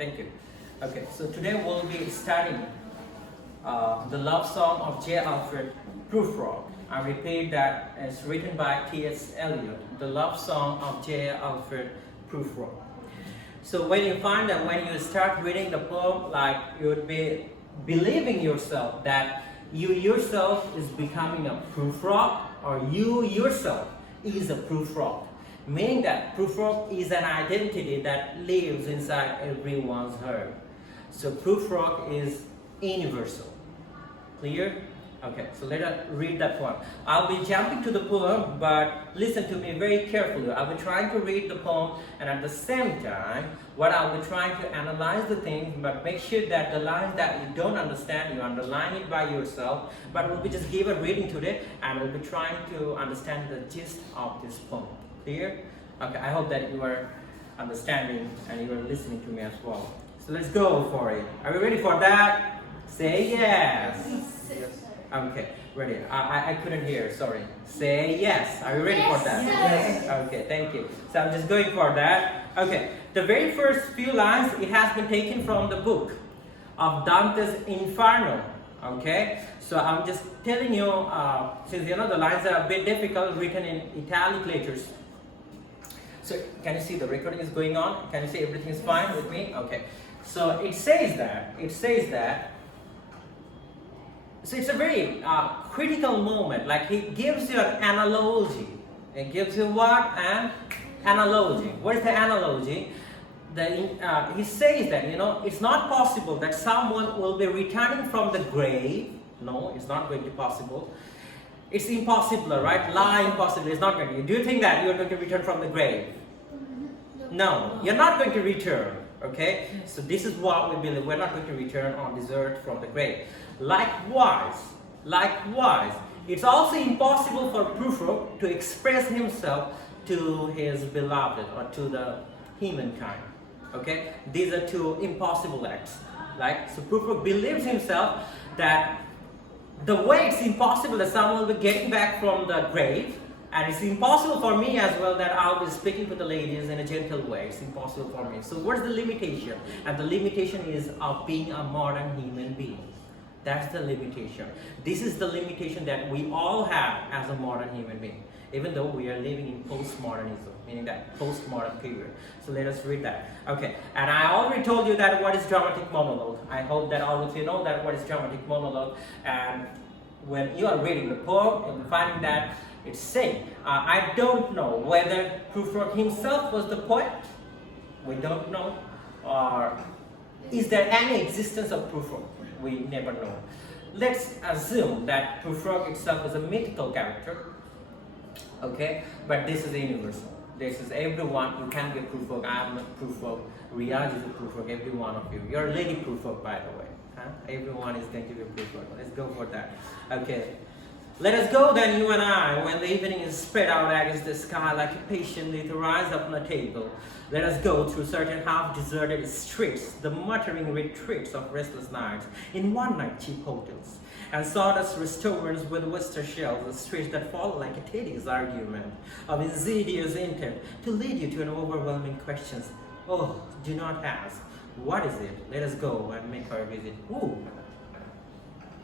thank you. Okay, so today we'll be studying the love song of J. Alfred, Prufrock. I repeat that it's written by T.S. Eliot, the love song of J. Alfred, Prufrock. So when you find that when you start reading the poem, like you would be believing yourself that you yourself is becoming a Prufrock, or you yourself is a Prufrock. Meaning that Prufrock is an identity that lives inside everyone's heart. So Prufrock is universal. Clear? Okay, so let us read that poem. I'll be jumping to the poem, but listen to me very carefully. I'll be trying to read the poem, and at the same time, what I'll be trying to analyze the things, but make sure that the lines that you don't understand, you underline it by yourself. But we'll be just give a reading today, and we'll be trying to understand the gist of this poem. Clear? Okay, I hope that you are understanding and you are listening to me as well. So let's go for it. Are we ready for that? Say yes. Yes. Okay, ready. I couldn't hear, sorry. Say yes. Are you ready for that? Yes. Okay, thank you. So I'm just going for that. Okay, the very first few lines, it has been taken from the book of Dante's Inferno. Okay, so I'm just telling you, since you know the lines are a bit difficult, written in italic letters. So can you see the recording is going on? Can you see everything is fine with me? Okay, so it says that, so it's a very critical moment. Like he gives you an analogy. It gives you what? An analogy. What is the analogy? He says that, you know, it's not possible that someone will be returning from the grave. No, it's not going to be possible. It's impossible, right? La impossible. It's not going to be. Do you think that you're going to return from the grave? No, you're not going to return. Okay? So this is what we believe. We're not going to return on this earth from the grave. Likewise, it's also impossible for Prufrock to express himself to his beloved or to the humankind. Okay? These are two impossible acts. So Prufrock believes himself that the way it's impossible that someone will be getting back from the grave, and it's impossible for me as well that I'll be speaking to the ladies in a gentle way. It's impossible for me. So what's the limitation? And the limitation is of being a modern human being. That's the limitation. This is the limitation that we all have as a modern human being, even though we are living in postmodernism, meaning that postmodern period. So let us read that. Okay, and I already told you that what is dramatic monologue. I hope that all of you know that what is dramatic monologue. And when you are reading the poem, you'll be finding that it's saying, I don't know whether Prufrock himself was the poet. We don't know. Or is there any existence of Prufrock? We never know. Let's assume that Prufrock itself is a mythical character. Okay, but this is universal. This is everyone. You can be a Prufrock. I am a Prufrock. Riyaj is a Prufrock. Every one of you. You're a lady Prufrock, by the way. Huh? Everyone is going to be a Prufrock. Let's go for that. Okay. Let us go then, you and I, when the evening is spread out against the sky like a patient little rise up on a table. Let us go through certain half-deserted streets, the muttering retreats of restless nights, in one-night cheap hotels, and sawdust restaurants with oyster shells, the streets that follow like a tedious argument of insidious intent to lead you to an overwhelming question. Oh, do not ask. What is it? Let us go and make our visit. Ooh.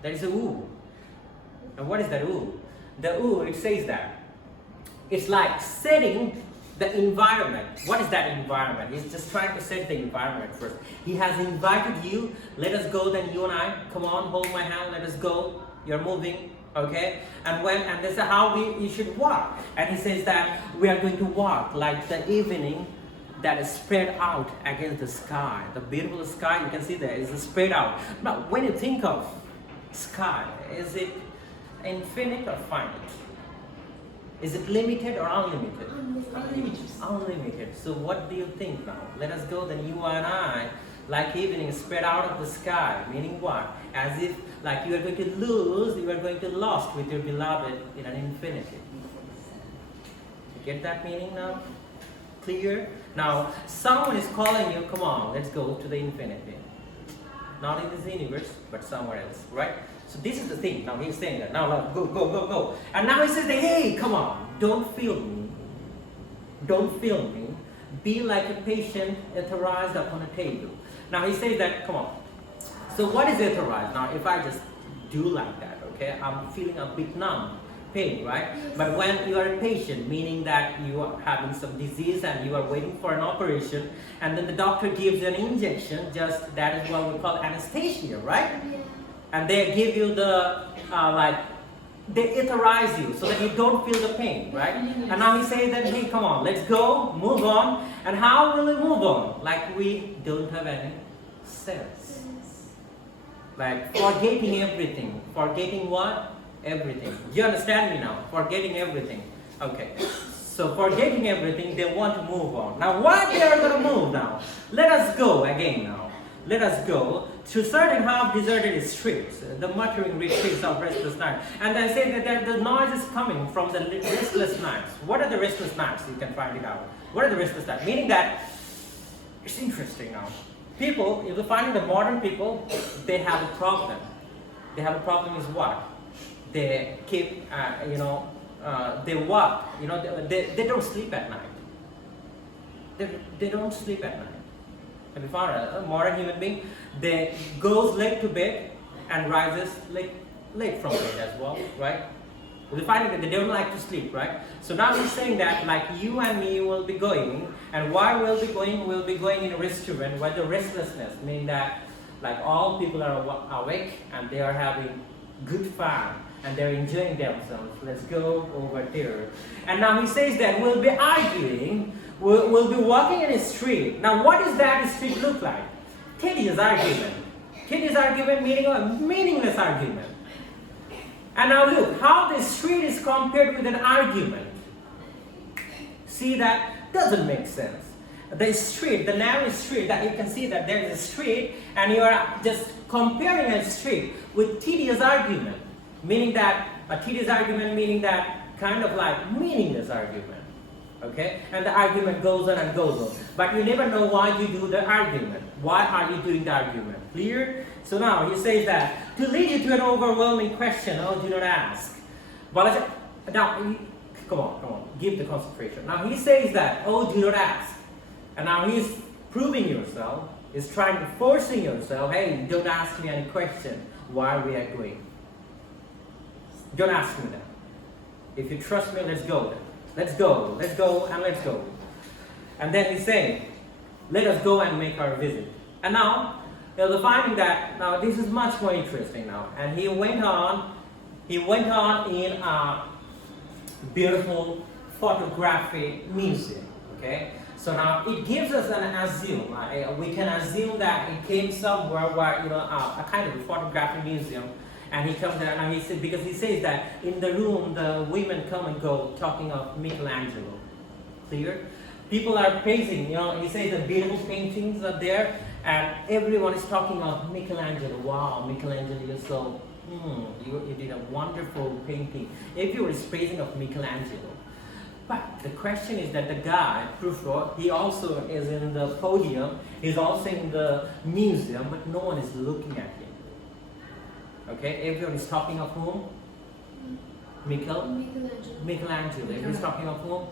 That is a ooh. And what is that ooh? The ooh, it says that it's like setting the environment. What is that environment? He's just trying to set the environment first. He has invited you. Let us go then, you and I. Come on, hold my hand. Let us go. You're moving. Okay? And this is how you should walk. And he says that we are going to walk like the evening that is spread out against the sky. The beautiful sky you can see there is spread out. Now, when you think of sky, is it infinite or finite? Is it limited or unlimited? Unlimited. So what do you think now? Let us go then, you and I, like evening spread out of the sky. Meaning what? As if like you are going to lose, you are going to lost with your beloved in an infinity. You get that meaning now? Clear? Now, someone is calling you, come on, let's go to the infinity. Not in this universe, but somewhere else, right? So this is the thing. Now he's saying that. Now go. And now he says, hey, come on, don't feel me. Don't feel me. be like a patient etherized upon a table. Now he says that, come on. So what is etherized? Now if I just do like that, okay, I'm feeling a bit numb, pain, right? But when you are a patient, meaning that you are having some disease and you are waiting for an operation, and then the doctor gives you an injection, just that is what we call anesthesia, right? And they give you the, they etherize you so that you don't feel the pain, right? And now he says that, hey, come on, let's go, move on. And how will we move on? Like we don't have any sense. Like forgetting everything. Forgetting what? Everything. You understand me now? Forgetting everything. Okay. So forgetting everything, they want to move on. Now what they are going to move now? Let us go again now. Let us go to certain half-deserted streets, the muttering retreats of restless night. And they say that the noise is coming from the restless nights. What are the restless nights? You can find it out. What are the restless nights? Meaning that, it's interesting now. People, if you find the modern people, they have a problem. They have a problem is what? They keep, they walk, they don't sleep at night. They don't sleep at night. Have you found a modern human being? They goes late to bed and rises late from bed as well, right? We find that they don't like to sleep, right? So now he's saying that like you and me will be going, and why we'll be going in a restaurant where the restlessness, meaning that like all people are awake and they are having good fun and they're enjoying themselves. Let's go over there. And now he says that we'll be arguing, we'll be walking in a street. Now what does that street look like? Tedious argument. Tedious argument meaning a meaningless argument. And now look, how the street is compared with an argument. See, that doesn't make sense. The street, the narrow street, that you can see that there is a street, and you are just comparing a street with tedious argument. Meaning that, a tedious argument meaning that kind of like meaningless argument. Okay? And the argument goes on and goes on. But you never know why you do the argument. Why are you doing the argument? Clear? So now he says that to lead you to an overwhelming question, oh, do not ask. Well, now, come on, give the concentration. Now he says that, oh, do not ask. And now he's proving yourself, he's trying to forcing yourself, hey, don't ask me any question why we are going. Don't ask me that. If you trust me, let's go then. Let's go, and let's go. And then he's saying, let us go and make our visit. And now, they're finding that, now this is much more interesting now. And he went on in a beautiful photography museum, okay? So now it gives us an assume, we can assume that it came somewhere where, a kind of a photography museum. And he comes there and he said, because he says that in the room the women come and go talking of Michelangelo. Clear? People are praising, he says the beautiful paintings are there and everyone is talking of Michelangelo. Wow, Michelangelo, you're so, you did a wonderful painting. Everyone is praising of Michelangelo. But the question is that the guy, Prufrock, he also is in the podium, he's also in the museum, but no one is looking at him. Okay, everyone is talking of whom? Michelangelo. Everyone is talking of whom?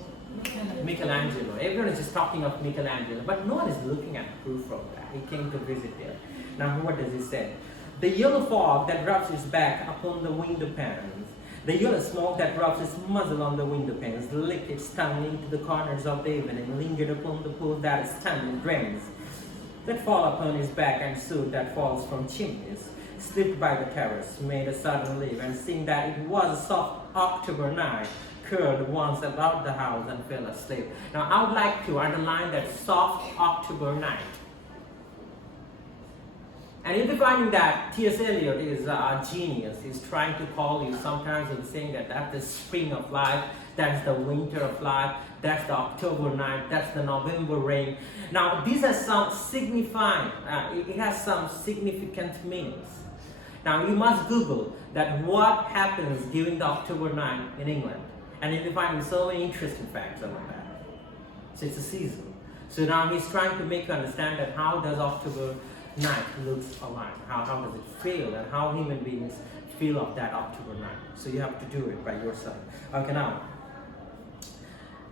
Michelangelo. Everyone is just talking of Michelangelo, but no one is looking at Prufrock. He came to visit there. Now what does he say? The yellow fog that rubs its back upon the window panes, the yellow smoke that rubs its muzzle on the window panes, licked its tongue into the corners of the evening, lingered upon the pool that is tongue and drains, that fall upon his back and soot that falls from chimneys, slipped by the terrace, made a sudden leap, and seeing that it was a soft October night, curled once about the house and fell asleep. Now I would like to underline that soft October night. And you'll be finding that T.S. Eliot is a genius. He's trying to call you sometimes and saying that that's the spring of life, that's the winter of life, that's the October night, that's the November rain. Now these are some signifying, it has some significant meanings. Now you must Google that what happens during the October night in England. And you'll be finding so many interesting facts about that. So it's a season. So now he's trying to make you understand that how does October night looks alike, how does it feel, and how human beings feel of that October night. So you have to do it by yourself. Okay, now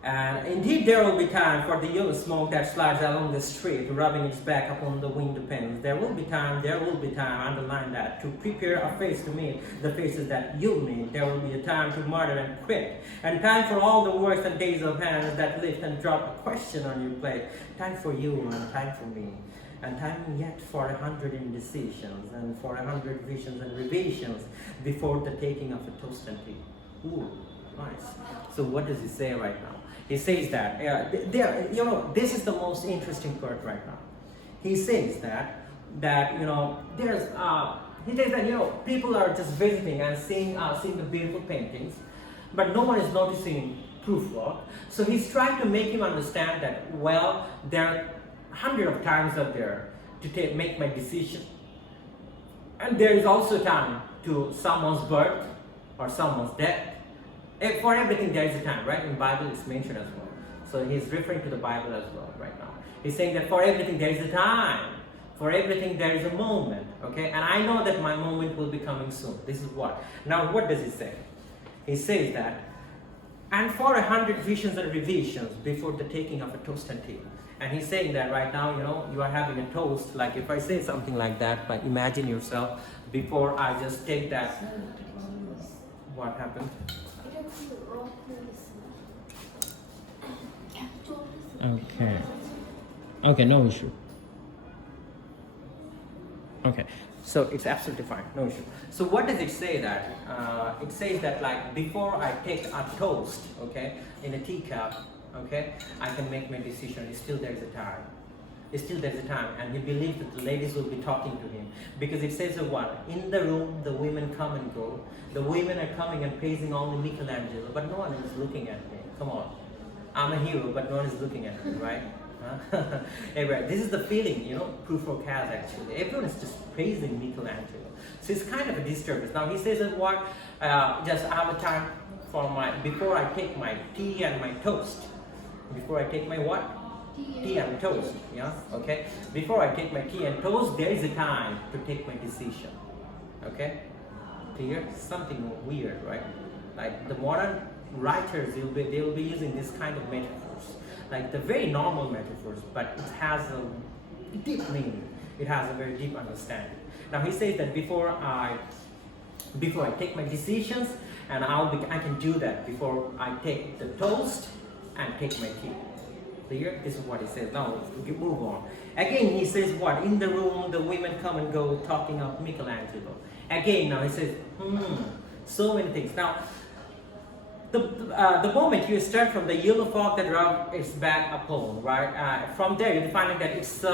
And indeed there will be time for the yellow smoke that slides along the street, rubbing its back upon the window panes. There will be time, underline that, to prepare a face to meet the faces that you meet. There will be a time to murder and quit, and time for all the works and days of hands that lift and drop a question on your plate. Time for you and time for me, and time yet for 100 indecisions, and for 100 visions and revisions before the taking of a toast and tea. Ooh, nice. So what does he say right now? He says that, this is the most interesting part right now. He says that he says that, people are just visiting and seeing the beautiful paintings, but no one is noticing Prufrock. So he's trying to make him understand that, well, there are hundreds of times out there to make my decision. And there is also time to someone's birth or someone's death. For everything there is a time, right? In the Bible it's mentioned as well. So he's referring to the Bible as well right now. He's saying that for everything there is a time. For everything there is a moment, okay? And I know that my moment will be coming soon. This is what. Now what does he say? He says that, and for 100 visions and revisions before the taking of a toast and tea. And he's saying that right now, you are having a toast. Like if I say something like that, like imagine yourself before I just take that. What happened? Okay, no issue. Okay, so it's absolutely fine, no issue. So what does it say that? It says that like before I take a toast, okay, in a teacup, okay, I can make my decision. Still there's a time. Still there's a time, and he believes that the ladies will be talking to him, because it says what? In the room the women come and go. The women are coming and praising only Michelangelo, but no one is looking at me. Come on, I'm a hero, but no one is looking at me, right? Anyway, this is the feeling, Prufrock has actually. Everyone is just praising Michelangelo. So it's kind of a disturbance. Now he says that what? Just I have a time for before I take my tea and my toast. Before I take my what? Tea and toast, yeah, okay? Before I take my tea and toast, there is a time to take my decision, okay? Clear? Something weird, right? Like the modern writers, they will be using this kind of metaphors, like the very normal metaphors, but it has a deep meaning. It has a very deep understanding. Now he says that before I take my decisions, and I can do that before I take the toast and take my tea. Clear? This is what he says. Now we move on. Again, he says what? In the room, the women come and go, talking of Michelangelo. Again, now he says, so many things. Now, the moment you start from the yellow fog that rubbed its back upon, right? From there, you'll be finding that it's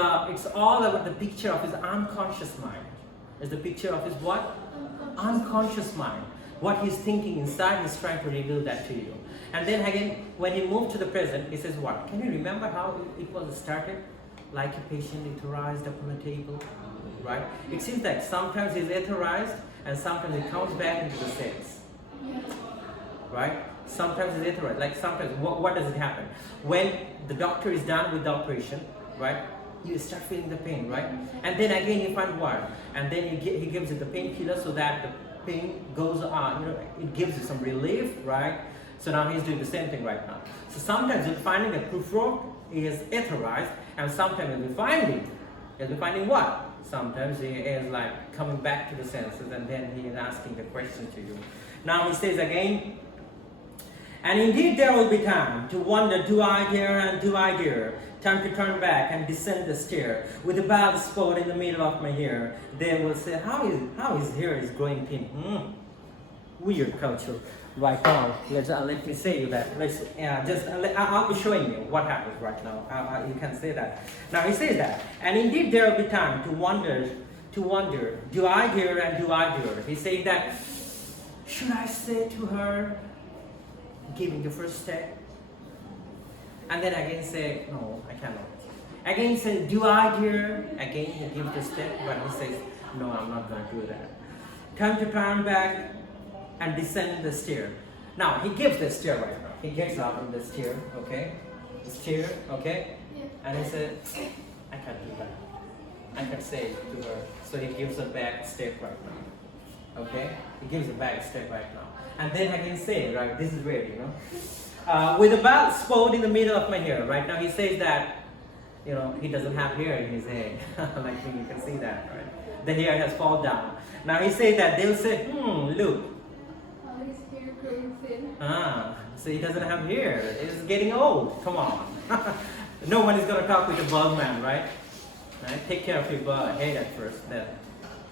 all about the picture of his unconscious mind. It's the picture of his what? Unconscious mind. What he's thinking inside, he's trying to reveal that to you. And then again, when he moved to the present, he says what? Can you remember how it was started? Like a patient etherized upon a table, right? It seems that sometimes he's etherized and sometimes it comes back into the sense, right? Sometimes it's etherized. Like sometimes, what does it happen? When the doctor is done with the operation, right? You start feeling the pain, right? And then again you find what? And then he gives you the painkiller so that the pain goes on, it gives you some relief, right? So now he's doing the same thing right now. So sometimes you're finding that Prufrock is etherized, and sometimes you'll be finding what? Sometimes he is like coming back to the senses, and then he is asking the question to you. Now he says again, and indeed there will be time to wonder, do I dare and do I dare? Time to turn back and descend the stair with a bald spot in the middle of my hair. They will say, how his hair is growing thin. Weird culture. Right now, let me say you that. I'll be showing you what happens right now. You can say that. Now he says that, and indeed there will be time to wonder, do I dare and do I dare? He's saying that, should I say to her, giving the first step? And then again say, no, I cannot. Again say, do I dare? Again he gives the step, but he says, no, I'm not going to do that. Time to turn back and descend the stair. Now he gives the stair right now. He gets up in the stair, okay? The stair, okay? And he said, I can't do that. I can say it to her. So he gives a back step right now. Okay? He gives a back step right now. And then I can say, right, this is where, with a bald spot in the middle of my hair. Right now he says that, you know, he doesn't have hair in his head. Like me, you can see that, right? The hair has fallen down. Now he says that they'll say, look. His hair growing thin. So he doesn't have hair. He's getting old. Come on. No one is going to talk with a bald man, right? Right? Take care of your head at first, then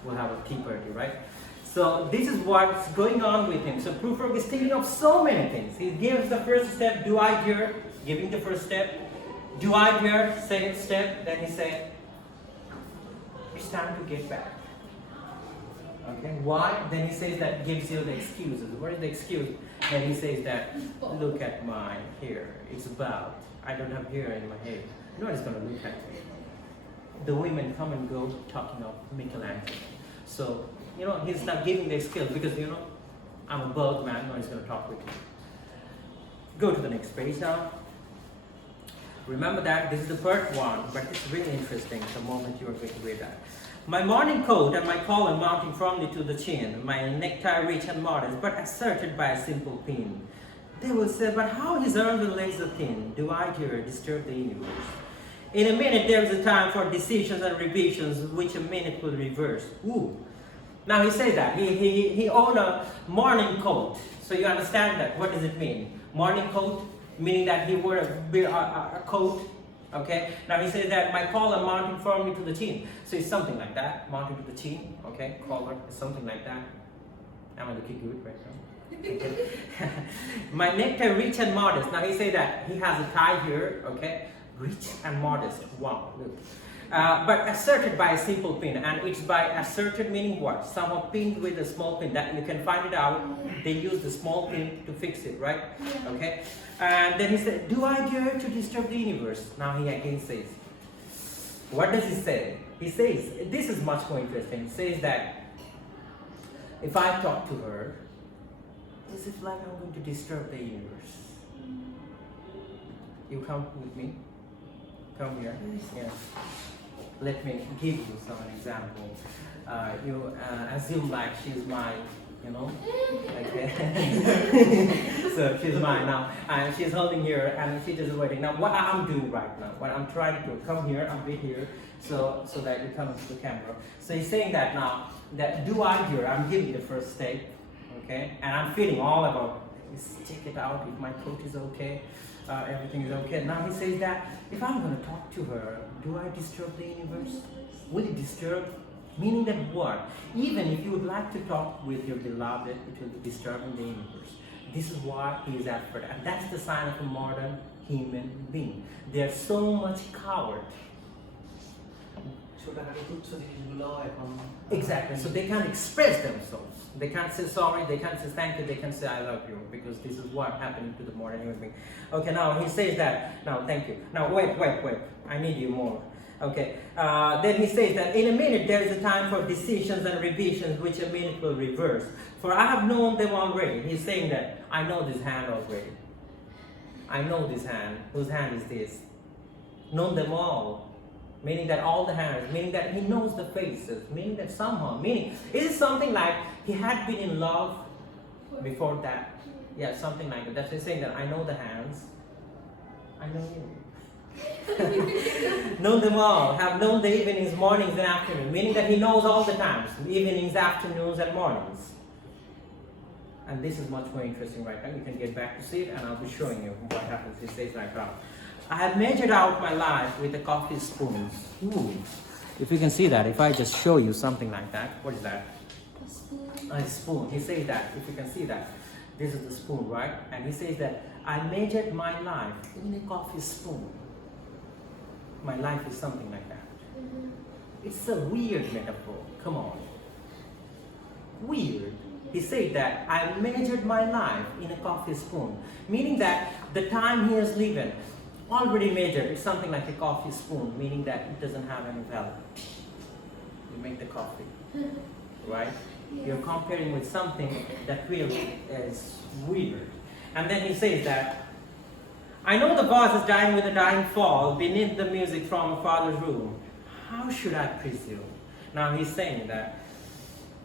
we'll have a tea party, right? So this is what's going on with him. So Prufrock is thinking of so many things. He gives the first step, do I dare? Giving the first step. Do I dare? Second step. Then he said, it's time to get back. Okay, why? Then he says that gives you the excuses. What is the excuse? Then he says that, look at my hair. It's bald. I don't have hair in my head. No one is going to look at me. The women come and go talking of Michelangelo. So, you know, he's not giving the excuse because, you know, I'm a bald man. No one is going to talk with me. Go to the next page now. Remember that this is the part 1, but it's really interesting the moment you are going to read that. My morning coat and my collar mounting firmly to the chin, my necktie rich and modest, but asserted by a simple pin. They will say, but how his arms and legs are thin, do I dare disturb the universe? In a minute there is a time for decisions and revisions, which a minute will reverse. Ooh. Now he says that, he owned a morning coat. So you understand that, what does it mean? Morning coat, meaning that he wore a coat. Okay, now he says that my collar mounting firmly to the chin. So it's something like that, mounting to the chin. Okay, collar is something like that. Am I looking good right now? Okay. My necktie rich and modest. Now he says that he has a tie here. Okay, rich and modest. Wow, look. But asserted by a simple pin, and it's by asserted meaning what? Somehow pinned with a small pin. That you can find it out. They use the small pin to fix it, right? Okay. And then he said, do I dare to disturb the universe? Now he again says, what does he say? He says, this is much more interesting. He says that if I talk to her, is it like I'm going to disturb the universe? You come with me? Come here. Yes. Let me give you some example. You assume like she's my, you know, okay. So she's mine now, and she's holding here, and she's just waiting. Now, what I'm doing right now, what I'm trying to do, come here, I'm bit here, so that you come to the camera. So he's saying that now, that do I dare? I'm giving the first step, okay, and I'm feeling all about. Check it out if my coat is okay, everything is okay. Now he says that if I'm going to talk to her, do I disturb the universe? Will it disturb? Meaning that what? Even if you would like to talk with your beloved, it will be disturbing the universe. This is why he is Alfred, and that's the sign of a modern human being. They are so much coward. Exactly. So they can't express themselves. They can't say sorry, they can't say thank you, they can't say I love you, because this is what happening to the modern human being. Okay, now he says that, now thank you. Now wait, I need you more. Okay, then he says that in a minute there is a time for decisions and revisions, which a minute will reverse. For I have known them already. He's saying that I know this hand already. I know this hand. Whose hand is this? Known them all. Meaning that all the hands, meaning that he knows the faces, meaning that somehow, meaning, is it something like he had been in love before that? Yeah, something like that. That's why he's saying that I know the hands, I know you. Know them all, have known the evenings, mornings, and afternoons, meaning that he knows all the times, evenings, afternoons, and mornings. And this is much more interesting right now. You can get back to see it, and I'll be showing you what happens. He says like that. I have measured out my life with a coffee spoon. Ooh. If you can see that, if I just show you something like that, what is that? A spoon. A spoon. He says that, if you can see that, this is the spoon, right? And he says that I measured my life in a coffee spoon. My life is something like that. Mm-hmm. It's a weird metaphor. Come on. Weird. He said that I measured my life in a coffee spoon, meaning that the time he has lived already measured. It's something like a coffee spoon, meaning that it doesn't have any value. You make the coffee, right? Yes. You're comparing with something that really is weird. And then he says that I know the voice is dying with a dying fall beneath the music from a father's room. How should I presume? Now he's saying that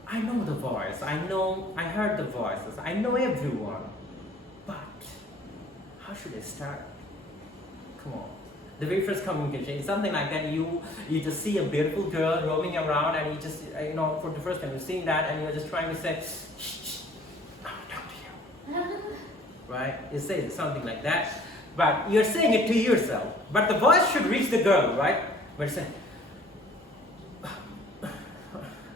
I know the voice. I heard the voices. I know everyone. But how should I start? Come on. The very first communication is something like that. You just see a beautiful girl roaming around, and you just for the first time you're seeing that, and you're just trying to say, shh, I want to talk to you. Right? You say something like that, but you're saying it to yourself. But the voice should reach the girl, right? But you say,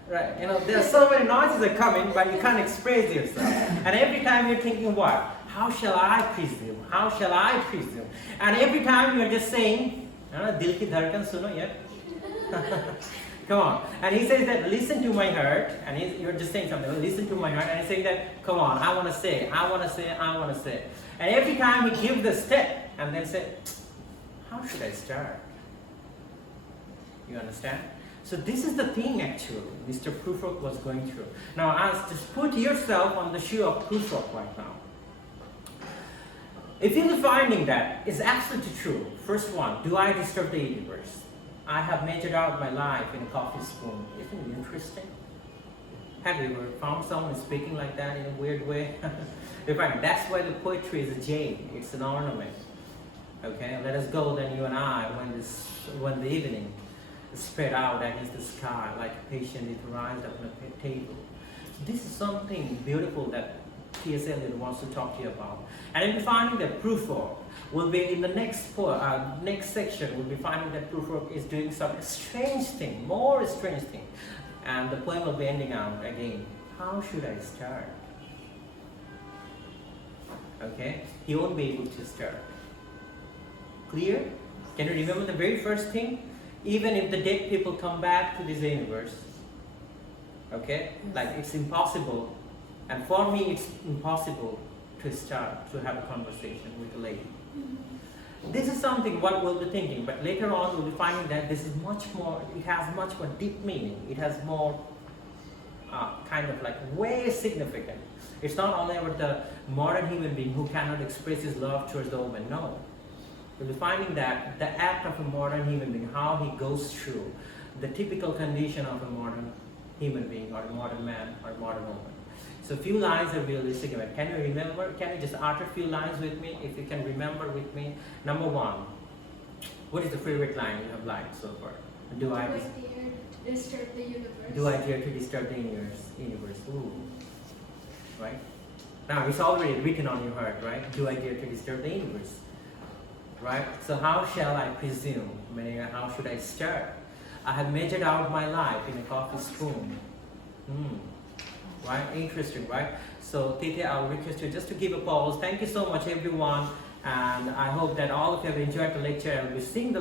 right? There's so many noises are coming, but you can't express yourself. And every time you're thinking, what? How shall I presume? How shall I presume? And every time you're just saying, Dil ki dharkan suno, yeah? Come on. And he says that, listen to my heart. And you're just saying something, listen to my heart. And he's saying that, come on, I want to say, I want to say, I want to say. And every time he gives the step, and then say, how should I start? You understand? So this is the thing actually Mr. Prufrock was going through. Now just put yourself on the shoe of Prufrock right now. If you're finding that it's absolutely true, first one, do I disturb the universe? I have measured out my life in a coffee spoon. Isn't it interesting? Have you ever found someone speaking like that in a weird way? You find that's why the poetry is a jade. It's an ornament. Okay, let us go then, you and I, when the evening is spread out against the sky like a patient is rised up on a table. So this is something beautiful that T.S. Eliot wants to talk to you about. And in finding that Prufrock will be in the next section, we'll be finding that Prufrock is doing some strange thing, more strange thing. And the poem will be ending out again. How should I start? Okay, he won't be able to start. Clear? Can you remember the very first thing? Even if the dead people come back to this universe, okay, like it's impossible. And for me, it's impossible to start to have a conversation with a lady. This is something what we'll be thinking, but later on we'll be finding that this is much more, it has much more deep meaning. It has more kind of like way significant. It's not only about the modern human being who cannot express his love towards the woman, no. We'll be finding that the act of a modern human being, how he goes through the typical condition of a modern human being or a modern man or a modern woman. So a few lines are realistic about it. Can you remember? Can you just utter a few lines with me? If you can remember with me. Number one, what is the favorite line you have liked so far? Do I dare to disturb the universe? Do I dare to disturb the universe? Ooh. Right? Now it's already written on your heart, right? Do I dare to disturb the universe? Right? So how shall I presume? Meaning, how should I start? I have measured out my life in a coffee spoon. Right? Interesting, right? So Tite, I'll request you just to give a pause. Thank you so much everyone, and I hope that all of you have enjoyed the lecture. I'll be seeing the